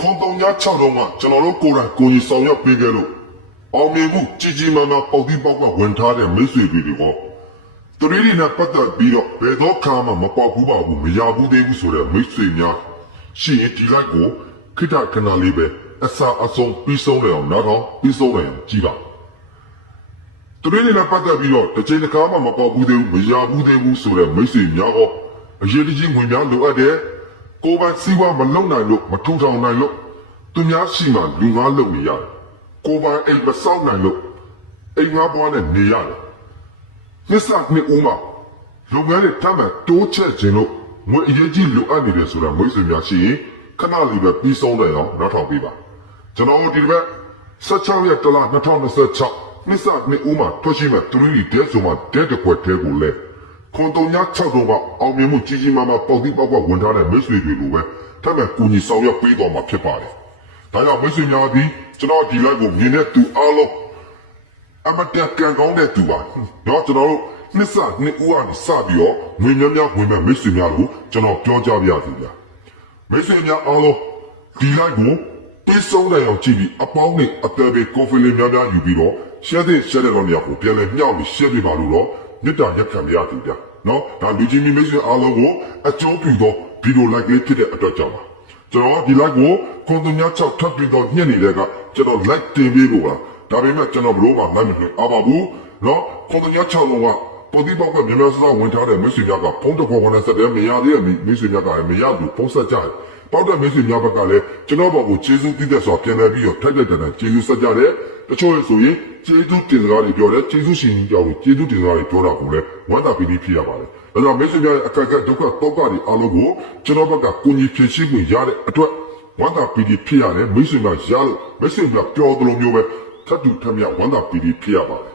ခွန်တုံညာ6တော့ကကျွန်တော်တို့ကိုယ်တိုင်ကိုကြီးဆောင်ရောက်ပေးခဲ့လို့အောင်မြင်မှုကြီးကြီးမားမားပေါက်တိပေါက်ကဝင်ထားတဲ့မိတ်ဆွေတွေကောသူတွေနဲ့ပတ်သက်ပြီးတော့ဘယ်တော့ခါမှမပေါက်ဘူးပါဘူးမရဘူးသေးဘူးဆိုတဲ့မိတ်ဆွေများရှိရင်ဒီလိုက်ကိုခိတခဏလေးပဲအစာအဆုံးပြီးဆုံးတယ်အောင်နောက်တော့ပြီးဆုံးတယ်ကြည့်ပါသူတွေနဲ့ပတ်သက်ပြီးတော့တစ်ချိန်တစ်ခါမှမပေါက်ဘူးသေးဘူးမရဘူးသေးဘူးဆိုတဲ့မိတ်ဆွေများကောအရေးကြီးဝင်များလိုအပ်တယ်ကိုယ်ပိုင်စီးပွားမလုံနိုင်လို့မထူထောင်နိုင်လို့သူများရှိမှလူငါလုပ်နေရတယ်ကိုယ်ပိုင်အိမ်မဆောက်နိုင်လို့အိမ်ငါးပွားနဲ့နေရတယ်သစ္စာနှစ်ဦးမှာလုပ်ငန်းတွေတမ်းမှတိုးချက်ခြင်းလို့ငွေအရေးကြီးလိုအပ်နေတယ်ဆိုတာမိတ်ဆွေများရှိရင်ခဏလေးပဲပြီးဆုံးတယ်အောင်နောက်ထောင်ပေးပါကျွန်တော်တို့ဒီဘက်16ရက်တလ2026နှစ်စနှစ်ဦးမှာထွက်ရှိမဲ့သူတို့ဒီတဲဆိုမှတဲတစ်ခွက်တဲကိုလဲခွန်တုံညာ6တော့ကအောင်မြင်မှုကြီးကြီးမားမားပေါက်တိပေါက်ကဝင်ထားတဲ့မိတ်ဆွေတွေကိုပဲထပ်မံကူညီဆောင်ရွက်ပေးတော်မှာဖြစ်ပါတယ်ဒါကြောင့်မိတ်ဆွေများသည်ကျွန်တော်ဒီလိုက်ကိုမြင်တဲ့သူအားလုံးအမတက်ကန်ကောင်းတဲ့သူပါတော့ကျွန်တော်တို့နှစ်စနှစ်ဦးကနေစပြီးတော့ငွေများများဝင်မဲ့မိတ်ဆွေများကိုကျွန်တော်ပြောကြပါရစေဗျာမိတ်ဆွေများအားလုံးဒီလိုက်ကိုပြီးဆုံးတဲ့အောင်ကြည့်ပြီးအပေါင်းနဲ့အသေးပဲကော်ဖီလေးများများယူပြီးတော့ရှယ်တဲ့တော့နေရာကိုပြန်လဲမြောက်ပြီးရှယ်ပြပါလို့တော့မြစ်တာရက်ခံရရသူဗျာနော်ဒါလူကြီးမိတ်ဆွေအားလုံးကိုအကျိုးပြုသောဗီဒီယိုလိုက်လေးဖြစ်တဲ့အတွက်ကြောင့်ပါကျွန်တော်ဒီ like ကိုကွန်တူညာ6ထပ်ပြီးတော့ညှက်နေတဲ့ကကျွန်တော် like တင်ပေးလို့ပါဒါပေမဲ့ကျွန်တော်ဘလို့မှနိုင်မလို့အားပါဘူးเนาะကွန်တူညာ6လုံးကပေါ်ဒီပေါက်ကမြန်မာစကားဝင်ထားတဲ့မိတ်ဆွေများကဖုန်းတစ်ခေါ်ခေါ်နဲ့ဆက်တယ်မရသေးတဲ့မိတ်ဆွေများကလည်းမရဘူးဖုန်းဆက်ကြတယ်ပေါက်တဲ့မိတ်ဆွေများဘက်ကလည်းကျွန်တော်ဘောကိုကျေးဇူးတည်တဲ့ဆိုပြန်လဲပြီးတော့ထိုက်တဲ့တန်းကျေးဇူးဆက်ကြတယ်တချို့ရဲ့ဆိုရင်ကျေးဇူးတင်စကားတွေပြောတယ်ကျေးဇူးရှင်ကြီးကြောင့်ကျေးဇူးတင်စကားတွေပြောတာကိုလည်းဝမ်းသာပီတိဖြစ်ရပါတယ်ဒါကြောင့်မိတ်ဆွေများရဲ့အခက်အခဲဒုက္ခတောကတွေအားလုံးကိုကျွန်တော်ဘက်ကကိုကြီးဖြည့်ရှင်းခွင့်ရတဲ့အတွက်ဝမ်းသာပီတိဖြစ်ရတယ်မိတ်ဆွေများရလို့မိတ်ဆွေများပြောသလိုမျိုးပဲထပ်တူထပ်မြဝမ်းသာပီတိဖြစ်ရပါတယ်